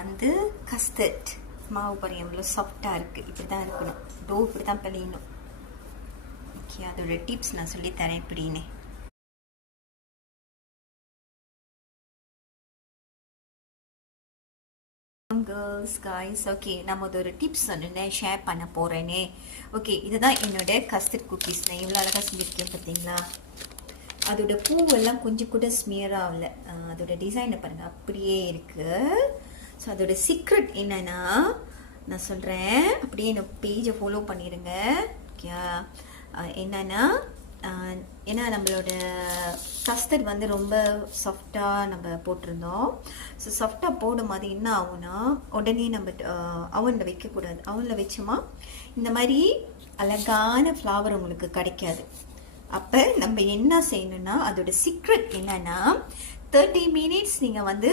வந்து கஸ்டர்ட் மாவு பாருங்க எவ்வளோ சாஃப்டாக இருக்குது. இப்படி தான் இருக்கணும், டோ இப்படி தான் பிழியணும். ஓகே, அதோட டிப்ஸ் நான் சொல்லித்தரேன் எப்படின்னு. கேர்ள்ஸ் காய்ஸ், ஓகே, நம்ம அது ஒரு டிப்ஸ் சொன்னேன் ஷேர் பண்ண போகிறேனே. ஓகே, இதுதான் என்னோட கஸ்டர்ட் குக்கீஸ். நான் இவ்வளோ அழகாக சொல்லியிருக்கேன் பார்த்தீங்களா. அதோட பூவெல்லாம் கொஞ்சம் கூட ஸ்மியர் ஆகல. அதோட டிசைனை பாருங்கள், அப்படியே இருக்குது. ஸோ அதோட சீக்ரெட் என்னன்னா நான் சொல்கிறேன், அப்படியே என்னோட பேஜை ஃபாலோ பண்ணிடுங்க. ஓகே, என்னன்னா ஏன்னா நம்மளோட கஸ்டர்ட் வந்து ரொம்ப சாஃப்டாக நம்ம போட்டிருந்தோம். ஸோ சாஃப்டாக போடும் போது என்ன ஆகும்னா, உடனே நம்ம அவனில் வைக்கக்கூடாது. அவனில் வச்சோமா இந்த மாதிரி அழகான ஃப்ளவர் உங்களுக்கு கிடைக்காது. அப்போ நம்ம என்ன செய்யணும்னா, அதோட சீக்ரெட் என்னன்னா 30 மினிட்ஸ் நீங்கள் வந்து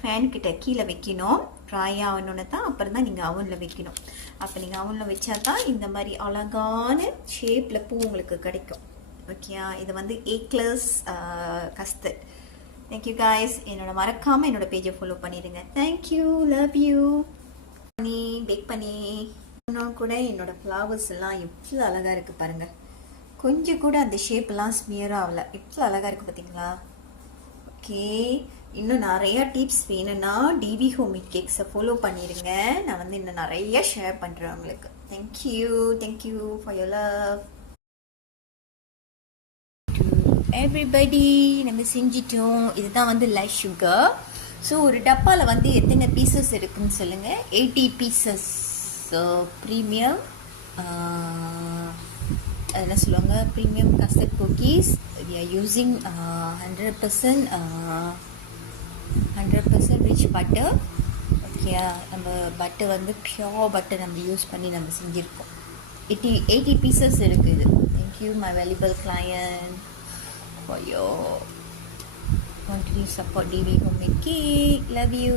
ஃபேன் கிட்ட கீழே வைக்கணும். ட்ரை ஆகணுன்னு தான் அப்புறம் தான் நீங்கள் அவனில் வைக்கணும். அப்போ நீங்கள் அவனில் வச்சா தான் இந்த மாதிரி அழகான ஷேப்பில் பூ உங்களுக்கு கிடைக்கும். ஓகேயா, இது வந்து ஏக்லஸ் கஸ்டர்ட். Thank you guys. மறக்காமல் என்னோட பேஜை ஃபாலோ பண்ணிடுங்க. Thank you, love you. பண்ணி பேக் பண்ணி இன்னும் கூட என்னோடய ஃப்ளவர்ஸ் எல்லாம் எவ்வளோ அழகாக இருக்குது பாருங்கள். கொஞ்சம் கூட அந்த ஷேப்லாம் ஸ்மியர் ஆகலை. எவ்வளோ அழகாக இருக்குது பார்த்தீங்களா. ஓகே, இன்னும் நிறையா டிப்ஸ் வேணும்னா டிவி ஹோம்மேட் கேக்ஸை ஃபாலோ பண்ணிடுங்க. நான் வந்து இன்னும் நிறைய ஷேர் பண்ணுறேன் உங்களுக்கு. Thank you for your love. Everybody நம்ம செஞ்சிட்டோம். இதுதான் வந்து லைட் சுகர். ஸோ ஒரு டப்பாவில் வந்து எத்தனை பீசஸ் இருக்குன்னு சொல்லுங்கள். 80 பீசஸ் ப்ரீமியம் என்ன சொல்லுவாங்க, premium custard cookies. we are using 100% rich butter. Okay, நம்ம பட்டர் வந்து பியோர் பட்டர் நம்ம யூஸ் பண்ணி நம்ம செஞ்சுருக்கோம். 80 பீசஸ் இருக்குது. Thank you my valuable client for your continued support. DV Homemade Cake. Love you.